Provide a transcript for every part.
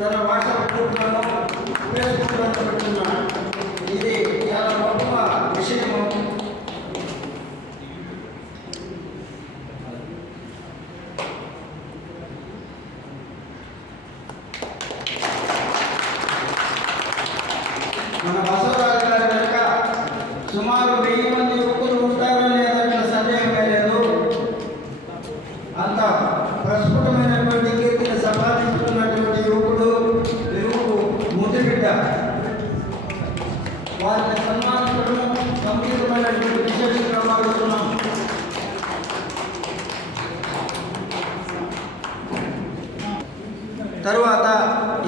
తన వాట్సాప్ గ్రూప్లను ఫేస్బుక్లను పెడుతున్నాడు. ఇది చాలా గొప్ప విషయము. మన బసవరాజు గారి కనుక సుమారు 1000 మంది యువకులు ఉంటారనే దాంట్లో సందేహమే లేదు. అంత ప్రస్ఫుటమైనటువంటి కీర్తిని సంపాదించుకున్నటువంటి యువకుడు ముద్దుబిడ్డ. వారిని సన్మానించడం గంభీరమైనటువంటి విశేషంగా భావిస్తున్నాం. తరువాత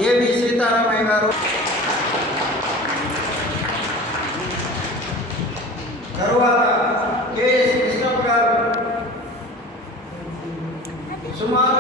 ఏబి సీతారామయ్య గారు, తరువాత కెఎస్ కృష్ణప్ప గారు సుమారు